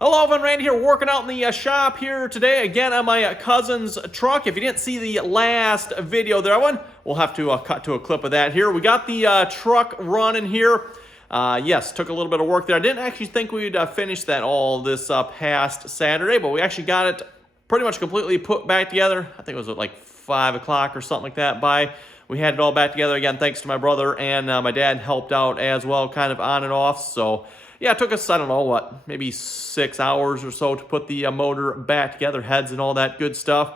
Hello, everyone. Randy here, working out in the shop here today, again on my cousin's truck. If you didn't see the last video there, we'll have to cut to a clip of that here. We got the truck running here. Yes, took a little bit of work there. I didn't actually think we'd finish that all this past Saturday, but we actually got it pretty much completely put back together. I think it was at like 5 o'clock or something like that. We had it all back together again, thanks to my brother, and my dad helped out as well, kind of on and off. So yeah, it took us, I don't know, what, maybe 6 hours or so to put the motor back together, heads and all that good stuff.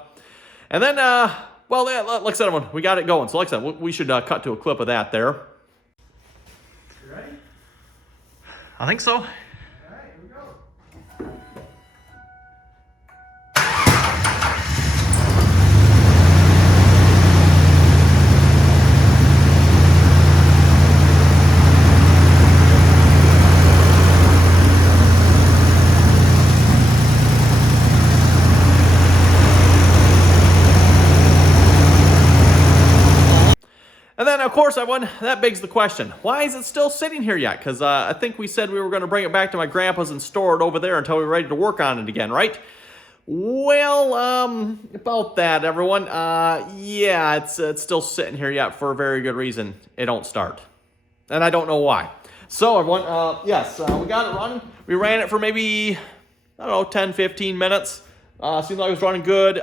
And then, well, yeah, like I said, we got it going. So like I said, we should cut to a clip of that there. You ready? I think so. All right, here we go. And then, of course, that begs the question, why is it still sitting here yet? Because I think we said we were going to bring it back to my grandpa's and store it over there until we were ready to work on it again, right? Well, about that, everyone. Yeah, it's still sitting here yet for a very good reason. It don't start. And I don't know why. So, everyone, yes, we got it running. We ran it for maybe, I don't know, 10, 15 minutes. Seemed like it was running good.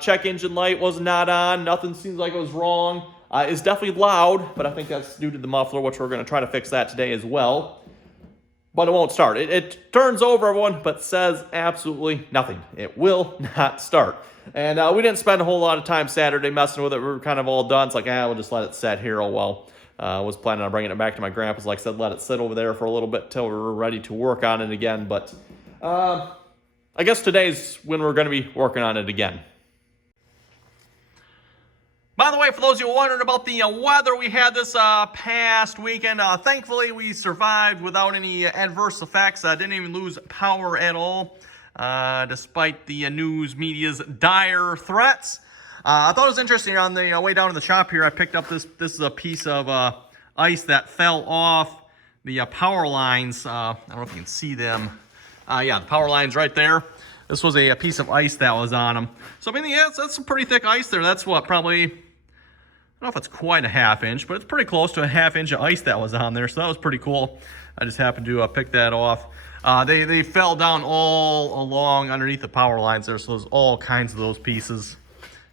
Check engine light was not on. Nothing seems like it was wrong. It's definitely loud, but I think that's due to the muffler, which we're going to try to fix that today as well. But it won't start. It turns over, everyone, but says absolutely nothing. It will not start. And we didn't spend a whole lot of time Saturday messing with it. We were kind of all done. It's like, we'll just let it sit here. Oh, well. I was planning on bringing it back to my grandpa's. Like I said, let it sit over there for a little bit till we were ready to work on it again. But I guess today's when we're going to be working on it again. By the way, for those of you wondering about the weather we had this past weekend, thankfully we survived without any adverse effects. Didn't even lose power at all, despite the news media's dire threats. I thought it was interesting on the way down to the shop here. I picked up this is a piece of ice that fell off the power lines. I don't know if you can see them. Yeah, the power lines right there. This was a piece of ice that was on them. So, I mean, yeah, that's some pretty thick ice there. That's what, probably, I don't know if it's quite a ½ inch, but it's pretty close to a ½ inch of ice that was on there. So that was pretty cool. I just happened to pick that off. They fell down all along underneath the power lines there. So there's all kinds of those pieces.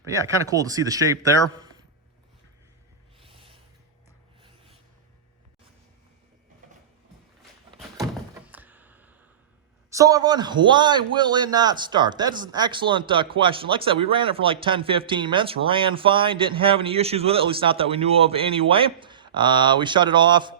But yeah, kind of cool to see the shape there. So everyone, why will it not start? That is an excellent question. Like I said, we ran it for like 10, 15 minutes, ran fine, didn't have any issues with it, at least not that we knew of anyway. We shut it off,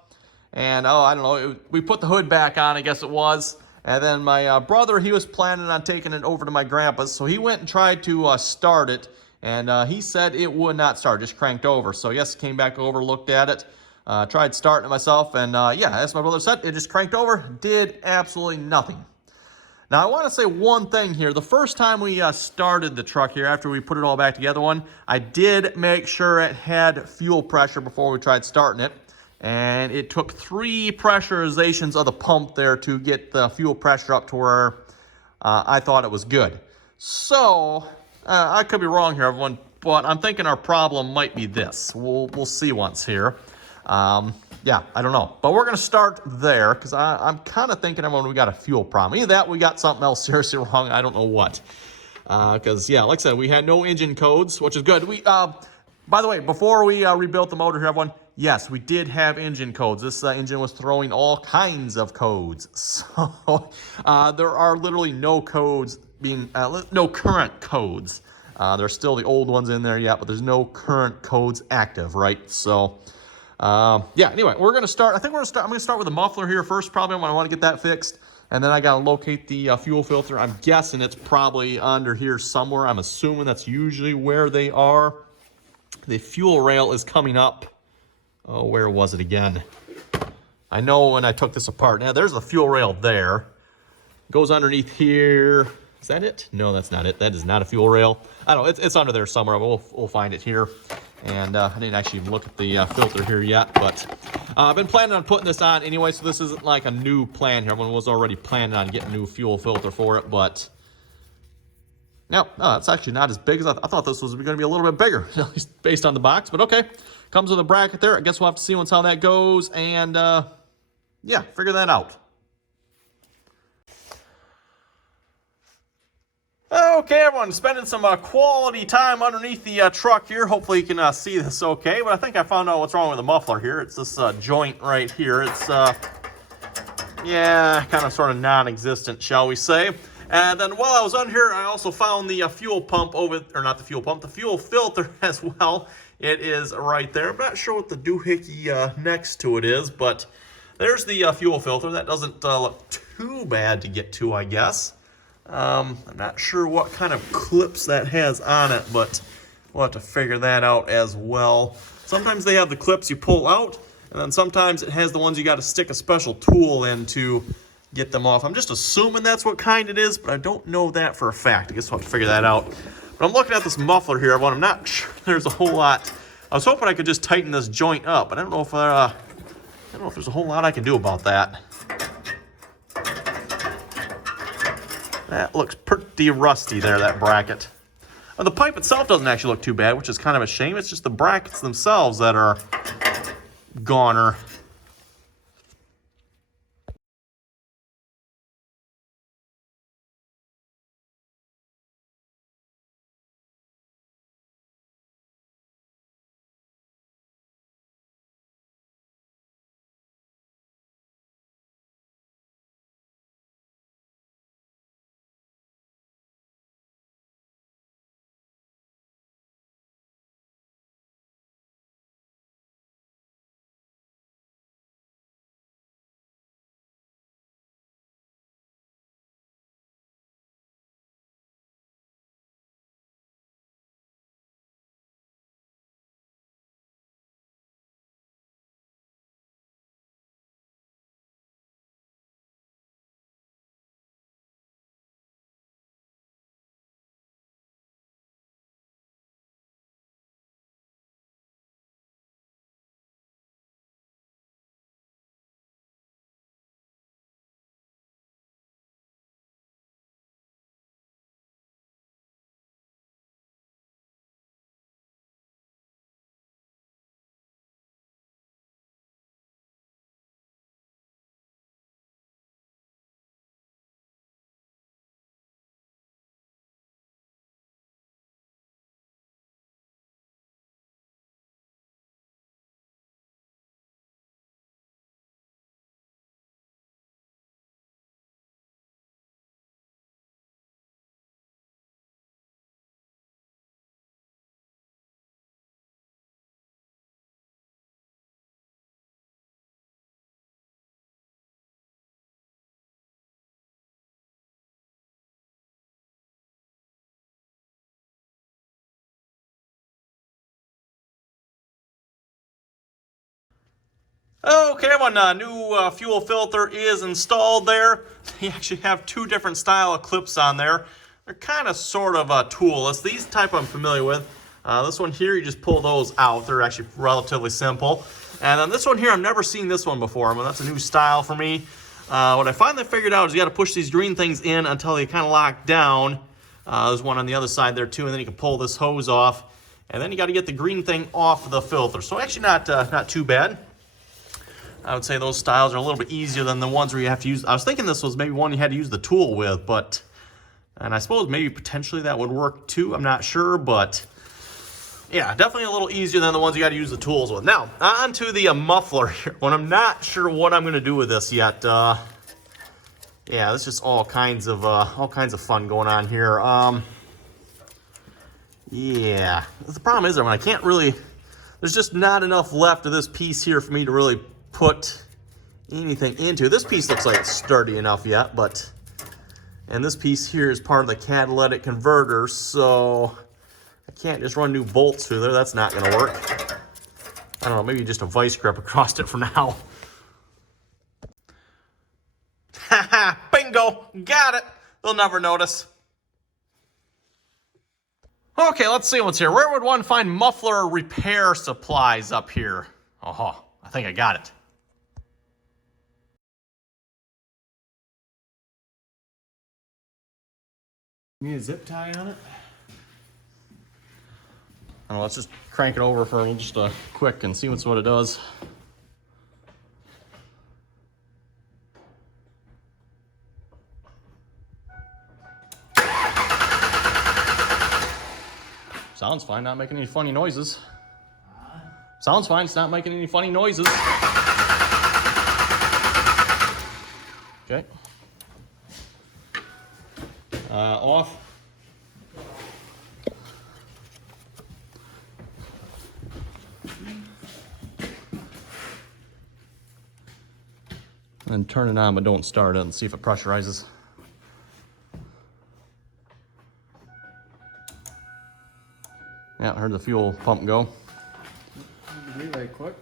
and I don't know, we put the hood back on, I guess it was, and then my brother, he was planning on taking it over to my grandpa's, so he went and tried to start it, and he said it would not start, just cranked over. So yes, came back over, looked at it, tried starting it myself, and yeah, as my brother said, it just cranked over, did absolutely nothing. Now, I want to say one thing here. The first time we started the truck here, after we put it all back together I did make sure it had fuel pressure before we tried starting it. And it took 3 pressurizations of the pump there to get the fuel pressure up to where I thought it was good. So, I could be wrong here, everyone, but I'm thinking our problem might be this. We'll see once here. Yeah, I don't know. But we're going to start there because I'm kind of thinking everyone we got a fuel problem. Either that we got something else seriously wrong. I don't know what. Because, yeah, like I said, we had no engine codes, which is good. By the way, before we rebuilt the motor here, everyone, yes, we did have engine codes. This engine was throwing all kinds of codes. So there are literally no codes being, no current codes. There's still the old ones in there yet, but there's no current codes active, right? So yeah, anyway, we're going to start. I'm going to start with the muffler here first, probably when I want to get that fixed. And then I got to locate the fuel filter. I'm guessing it's probably under here somewhere. I'm assuming that's usually where they are. The fuel rail is coming up. Oh, where was it again? I know when I took this apart. Now, there's the fuel rail there. Goes underneath here. Is that it? No, that's not it. That is not a fuel rail. I don't know. It's under there somewhere. We'll find it here. And I didn't actually even look at the filter here yet, but I've been planning on putting this on anyway, so this isn't like a new plan here. Everyone was already planning on getting a new fuel filter for it, but no, it's actually not as big as I thought this was going to be a little bit bigger, at least based on the box, but okay. Comes with a bracket there. I guess we'll have to see once how that goes, and yeah, figure that out. Okay, everyone, spending some quality time underneath the truck here. Hopefully you can see this okay, but I think I found out what's wrong with the muffler here. It's this joint right here. It's, yeah, kind of sort of non-existent, shall we say. And then while I was on here, I also found the fuel pump over, or not the fuel pump, the fuel filter as well. It is right there. I'm not sure what the doohickey next to it is, but there's the fuel filter. That doesn't look too bad to get to, I guess. I'm not sure what kind of clips that has on it, but we'll have to figure that out as well. Sometimes they have the clips you pull out, and then sometimes it has the ones you got to stick a special tool in to get them off. I'm just assuming that's what kind it is, but I don't know that for a fact. I guess we'll have to figure that out. But I'm looking at this muffler here. I'm not sure there's a whole lot. I was hoping I could just tighten this joint up, but I don't know if there's a whole lot I can do about that. That looks pretty rusty there, that bracket. The pipe itself doesn't actually look too bad, which is kind of a shame. It's just the brackets themselves that are goner. Okay, everyone, new fuel filter is installed there. You actually have two different style of clips on there. They're kind of sort of toolless. These type I'm familiar with. This one here, you just pull those out. They're actually relatively simple. And then this one here, I've never seen this one before. I mean, that's a new style for me. What I finally figured out is you got to push these green things in until they kind of lock down. There's one on the other side there too, and then you can pull this hose off. And then you got to get the green thing off the filter. So actually not too bad. I would say those styles are a little bit easier than the ones where you have to use. I was thinking this was maybe one you had to use the tool with, and I suppose maybe potentially that would work too. I'm not sure, but yeah, definitely a little easier than the ones you got to use the tools with. Now, on to the muffler here. When I'm not sure what I'm going to do with this yet. Yeah, there's just all kinds of fun going on here. Yeah, the problem is, I can't really. There's just not enough left of this piece here for me to really put anything into. This piece looks like it's sturdy enough yet, and this piece here is part of the catalytic converter, so I can't just run new bolts through there. That's not going to work. I don't know, maybe just a vice grip across it for now. Haha, bingo, got it. They'll never notice. Okay, let's see what's here. Where would one find muffler repair supplies up here? Oh, I think I got it. Need a zip tie on it? I don't know, let's just crank it over for just a quick and see what it does. Sounds fine, not making any funny noises. Sounds fine, it's not making any funny noises. Okay. Off. And turn it on, but don't start it and see if it pressurizes. Yeah, I heard the fuel pump go. Relay quick.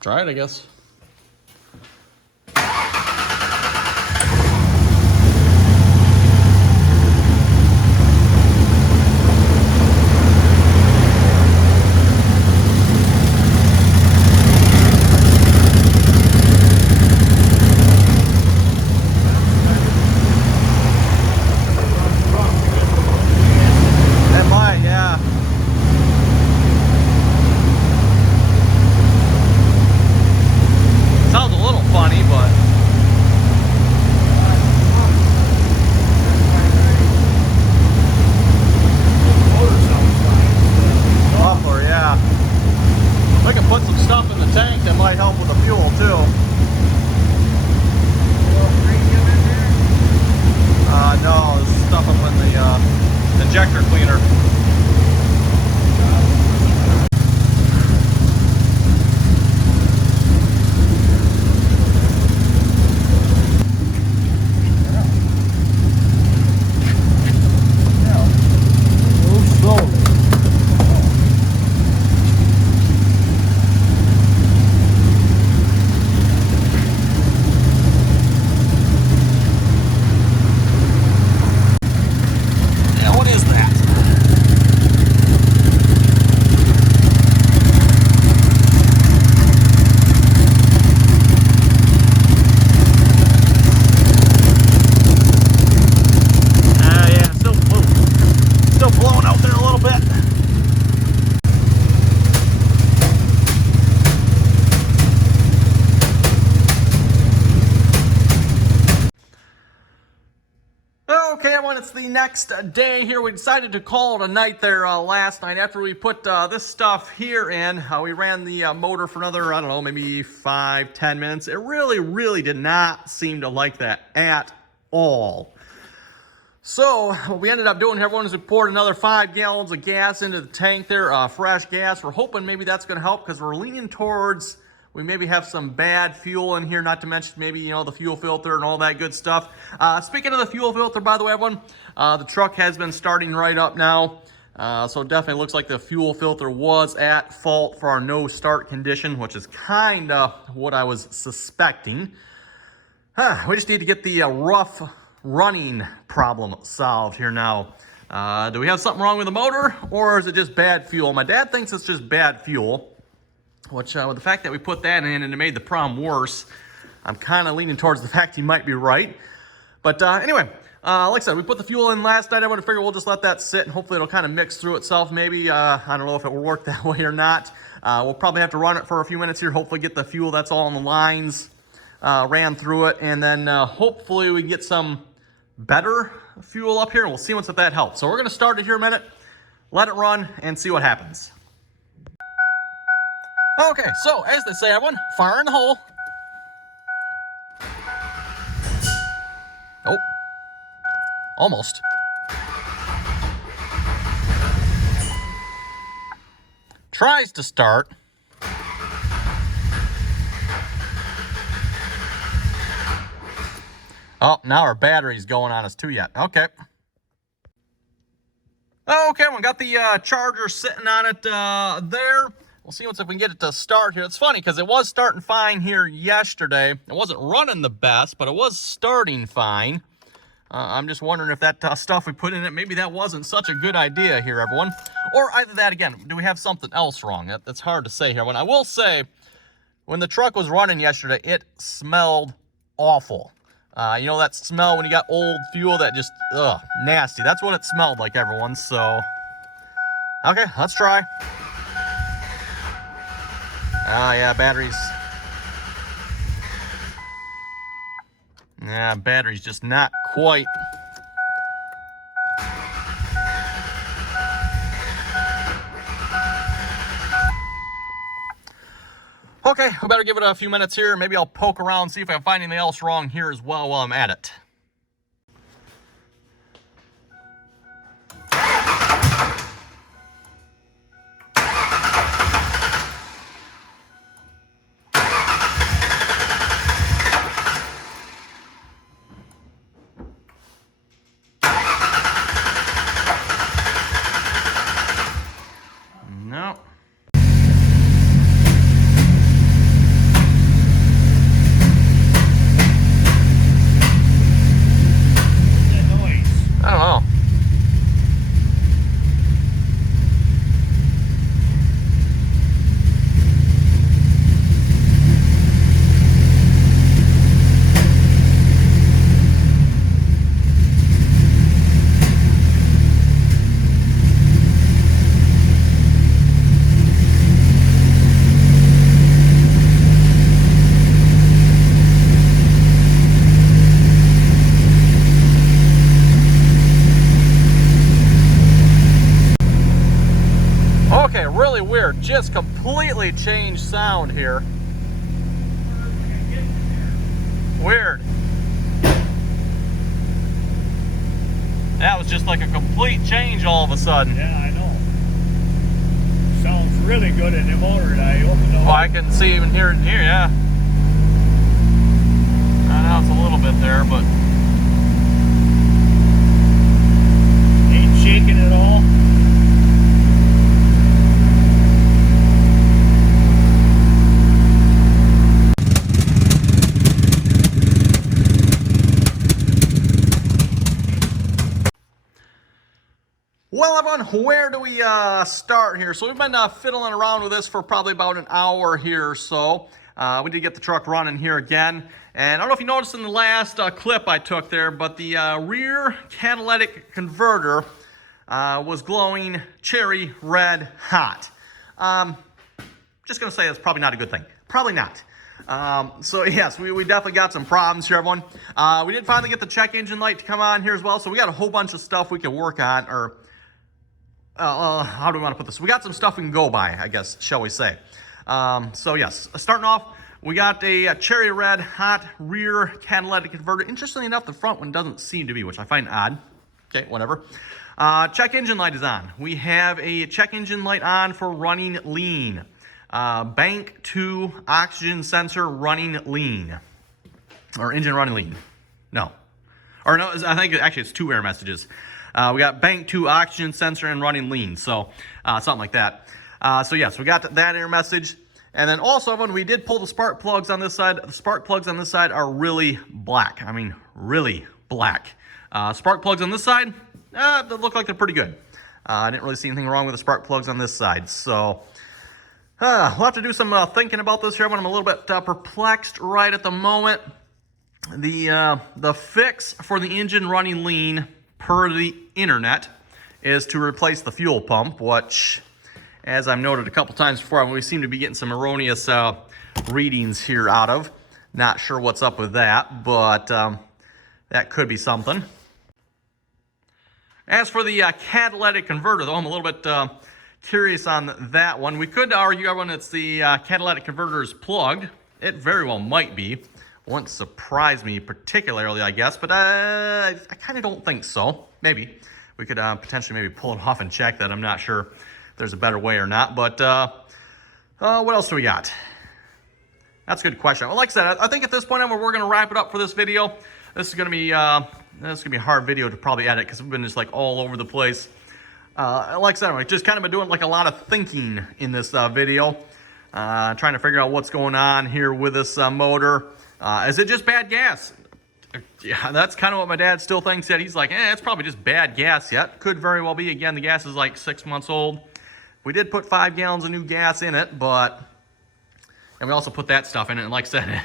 Try it, I guess. Injector cleaner. Okay, everyone, it's the next day here. We decided to call it a night there last night. After we put this stuff here in, we ran the motor for another, I don't know, maybe 5-10 minutes. It really did not seem to like that at all. So what we ended up doing here, everyone, is we poured another 5 gallons of gas into the tank there, fresh gas. We're hoping maybe that's going to help because we're leaning towards we maybe have some bad fuel in here, not to mention maybe, you know, the fuel filter and all that good stuff. Speaking of the fuel filter, by the way, everyone, the truck has been starting right up now. So it definitely looks like the fuel filter was at fault for our no start condition, which is kind of what I was suspecting. We just need to get the rough running problem solved here now. Do we have something wrong with the motor, or is it just bad fuel? My dad thinks it's just bad fuel. Which, with the fact that we put that in and it made the problem worse, I'm kind of leaning towards the fact he might be right. But anyway, like I said, we put the fuel in last night. I want to figure we'll just let that sit and hopefully it'll kind of mix through itself. Maybe, I don't know if it will work that way or not. We'll probably have to run it for a few minutes here, hopefully get the fuel that's all on the lines ran through it. And then hopefully we can get some better fuel up here and we'll see once if that helps. So we're going to start it here a minute, let it run, and see what happens. Okay, so as they say, everyone, fire in the hole. Oh, almost. Tries to start. Oh, now our battery's going on us too yet. Okay. Okay, we got the charger sitting on it there. We'll see if we can get it to start here. It's funny because it was starting fine here yesterday. It wasn't running the best, but it was starting fine. I'm just wondering if that stuff we put in it, maybe that wasn't such a good idea here, everyone. Or either that, again, do we have something else wrong? That's hard to say here. When I will say, when the truck was running yesterday, it smelled awful. You know that smell when you got old fuel that just, nasty. That's what it smelled like, everyone, so. Okay, let's try. Yeah, batteries. Yeah, battery's just not quite. Okay, we better give it a few minutes here. Maybe I'll poke around, see if I can find anything else wrong here as well while I'm at it. No. I don't know. Okay, really weird. Just completely changed sound here. Weird. That was just like a complete change all of a sudden. Yeah, I know. Sounds really good in the motor. I opened the Oh, I can see even hear it in here, yeah. I know it's a little bit there, but ain't shaking at all. well, everyone, where do we start here? So we've been fiddling around with this for probably about an hour here or so. We did get the truck running here again. And I don't know if you noticed in the last clip I took there, but the rear catalytic converter was glowing cherry red hot. Just going to say that's probably not a good thing. Probably not. So yes, we definitely got some problems here, everyone. We did finally get the check engine light to come on here as well. So we got a whole bunch of stuff we can work on, or how do we want to put this? We got some stuff we can go by, I guess, shall we say. So yes, starting off, we got a cherry red hot rear catalytic converter. Interestingly enough, the front one doesn't seem to be, which I find odd. Okay, whatever. Check engine light is on. We have a check engine light on for running lean. Bank 2 oxygen sensor running lean. Or engine running lean. No. Or no, I think actually it's 2 error messages. We got bank 2 oxygen sensor and running lean. So something like that. So yes, we got that error message. And then also, when we did pull the spark plugs on this side, the spark plugs on this side are really black. I mean, really black. Spark plugs on this side, they look like they're pretty good. I didn't really see anything wrong with the spark plugs on this side. So we'll have to do some thinking about this here. I'm a little bit perplexed right at the moment. The fix for the engine running lean per the internet is to replace the fuel pump, which, as I've noted a couple times before, we seem to be getting some erroneous readings here out of. Not sure what's up with that, but that could be something. As for the catalytic converter, though, I'm a little bit curious on that one. We could argue when it's the catalytic converter is plugged. It very well might be. Wouldn't surprise me particularly, I guess, but I kind of don't think so. Maybe. We could potentially maybe pull it off and check that. I'm not sure if there's a better way or not, but what else do we got? That's a good question. Well, like I said, I think at this point we're going to wrap it up for this video. This is going to be a hard video to probably edit because we've been just like all over the place. Like I said, I just kind of been doing like a lot of thinking in this video, trying to figure out what's going on here with this motor. Is it just bad gas? Yeah, that's kind of what my dad still thinks yet. He's like, it's probably just bad gas yet. Could very well be. Again, the gas is like 6 months old. We did put 5 gallons of new gas in it, and we also put that stuff in it. And like I said,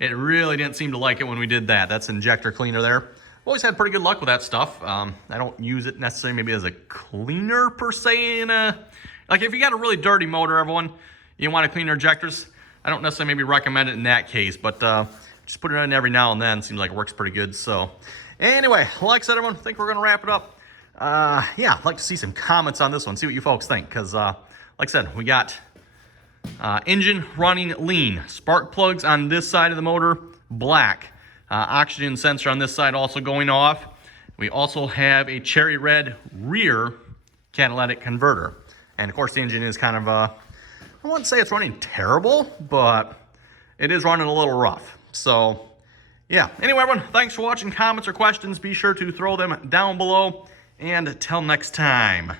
it really didn't seem to like it when we did that. That's injector cleaner there. Always had pretty good luck with that stuff. I don't use it necessarily maybe as a cleaner per se. Like if you got a really dirty motor, everyone, you want to clean your injectors. I don't necessarily maybe recommend it in that case, but just put it in every now and then. Seems like it works pretty good. So anyway, like I said, everyone, I think we're going to wrap it up. Yeah, I'd like to see some comments on this one. See what you folks think. Because like I said, we got engine running lean. Spark plugs on this side of the motor, black. Oxygen sensor on this side also going off. We also have a cherry red rear catalytic converter. And of course the engine is kind of, I wouldn't say it's running terrible, but it is running a little rough. So yeah, anyway everyone, thanks for watching. Comments or questions, be sure to throw them down below. And till next time.